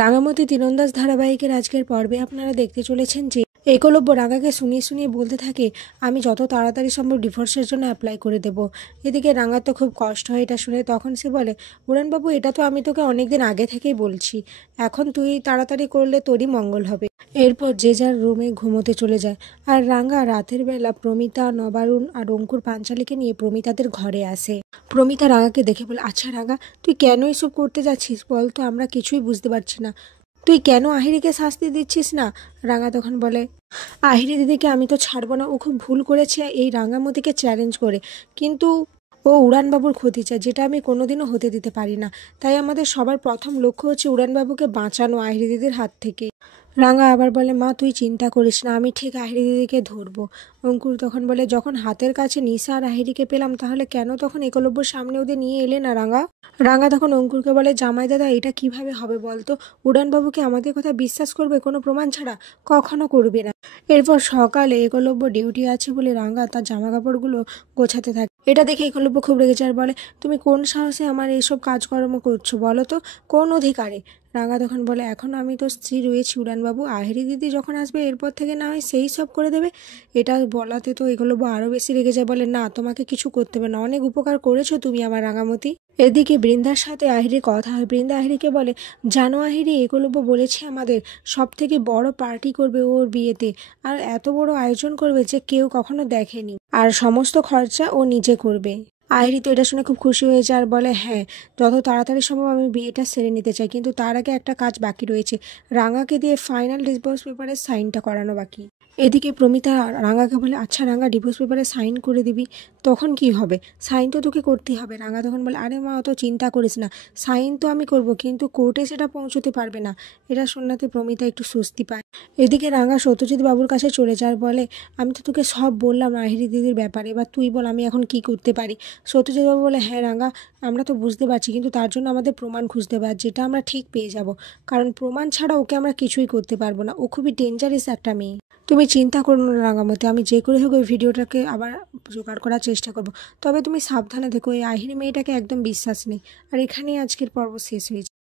রাঙামতি তীরন্দাজ ধারাবাহিকের আজকের পর্বে আপনারা দেখতে চলেছেন যে একলব্য রাঙাকে শুনিয়ে শুনিয়ে বলতে থাকে, আমি যত তাড়াতাড়ি সম্ভব ডিভোর্সের জন্য অ্যাপ্লাই করে দেব। এদিকে রাঙার তো খুব কষ্ট হয় এটা শুনে। তখন সে বলে, উড়ানবাবু, এটা তো আমি তোকে অনেকদিন আগে থেকেই বলছি, এখন তুই তাড়াতাড়ি করলে তোরই মঙ্গল হবে। এরপর যে যার রুমে ঘুমোতে চলে যায়। আর রাঙা রাতের বেলা প্রমিতা, নবারুণ আর অঙ্কুর পাঞ্চালীকে নিয়ে প্রমিতাদের ঘরে আসে। প্রমিতা রাঙাকে দেখে বলে, আচ্ছা রাঙা, তুই কেন এসব করতে যাচ্ছিস বল তো? আমরা কিছুই বুঝতে পারছি না। তুই কেন আহিরিকে শাস্তি দিচ্ছিস না? রাঙা তখন বলে, আহিরি দিদিকে আমি তো ছাড়বো না, ও খুব ভুল করেছে এই রাঙামতিকে চ্যালেঞ্জ করে, কিন্তু ও উড়ানবাবুর ক্ষতি চায়, যেটা আমি কোনোদিনও হতে দিতে পারি না। তাই আমাদের সবার প্রথম লক্ষ্য হচ্ছে উড়ানবাবুকে বাঁচানো আহিরি দিদির হাত থেকে। রাঙা আবার বলে, মা তুই চিন্তা করিস না, আমি ঠিক আহিরি দিদিকে ধরবো। অঙ্কুর তখন বলে, যখন হাতের কাছে নিশা আর আহিরিকে পেলাম, তাহলে কেন তখন একলব্যর সামনে ওদের নিয়ে এলে না রাঙা? রাঙা তখন অঙ্কুরকে বলে, জামাই দাদা, এটা কিভাবে হবে বলতো? উড়ানবাবুকে আমাদের কথা বিশ্বাস করবে কোনো প্রমাণ ছাড়া? কখনো করবে না। এরপর সকালে একলব্য ডিউটি আছে বলে রাঙা তার জামা কাপড়গুলো গোছাতে থাকে। এটা দেখে একলব্য খুব রেগেছে আর বলে, তুমি কোন সাহসে আমার এইসব কাজকর্ম করছো বলো তো? কোন অধিকারে? রাঙা তখন বলে, এখন আমি তো স্ত্রী রয়েছি উড়ানবাবু, আহিরি দিদি যখন আসবে এরপর থেকে না হয় সেই সব করে দেবে। এটা বলাতে তো একলব্য আরও বেশি রেগে যায়, বলে, না তোমাকে কিছু করতে হবে না, অনেক উপকার করেছো তুমি আমার রাঙামতি। এদিকে বৃন্দার সাথে আহিরির কথা হয়। বৃন্দা আহিরিকে বলে, জানো আহিরি, একলব্য বলেছে আমাদের সব থেকে বড় পার্টি করবে ওর বিয়েতে, আর এত বড় আয়োজন করবে যে কেউ কখনো দেখেনি, আর সমস্ত খরচা ও নিজে করবে। আহিরি তো এটা শুনে খুব খুশি হয়েছে আর বলে, হ্যাঁ, যত তাড়াতাড়ি সম্ভব আমি বিয়েটা সেরে নিতে চাই, কিন্তু তার আগে একটা কাজ বাকি রয়েছে, রাঙাকে দিয়ে ফাইনাল ডিভোর্স পেপারে সাইনটা করানো বাকি। এদিকে প্রমিতা রাঙাকে বলে, আচ্ছা রাঙা, ডিভোর্স পেপারে সাইন করে দিবি, তখন কি হবে? সাইন তো তোকে করতেই হবে। রাঙা তখন বলে, আরে মা, অত চিন্তা করিস না, সাইন তো আমি করব, কিন্তু কোর্টে সেটা পৌঁছতে পারবে না। এটা শোনাতে প্রমিতা একটু স্বস্তি পায়। এদিকে রাঙা সত্যজিৎ বাবুর কাছে চলে যায় আর বলে, আমি তো তোকে সব বললাম আহিরি দিদির ব্যাপারে, এবার তুই বল আমি এখন কি করতে পারি? সত্যজিৎ বাবু বলে, হ্যাঁ রাঙা, আমরা তো বুঝতে পারছি, কিন্তু তার জন্য আমাদের প্রমাণ খুঁজতে হবে, যেটা আমরা ঠিক পেয়ে যাব, কারণ প্রমাণ ছাড়া ওকে আমরা কিছুই করতে পারবো না, ও খুবই ডেঞ্জারাস একটা মেয়ে। তুমি চিন্তা করো না রাঙামতি, আমি যে করে হোক ওই ভিডিওটাকে আবার জোগাড় করার চেষ্টা করব, তবে তুমি সাবধানে দেখো, এই আহিরি মেয়েটাকে একদম বিশ্বাস নেই। আর এখানেই আজকের পর্ব শেষ হয়েছে।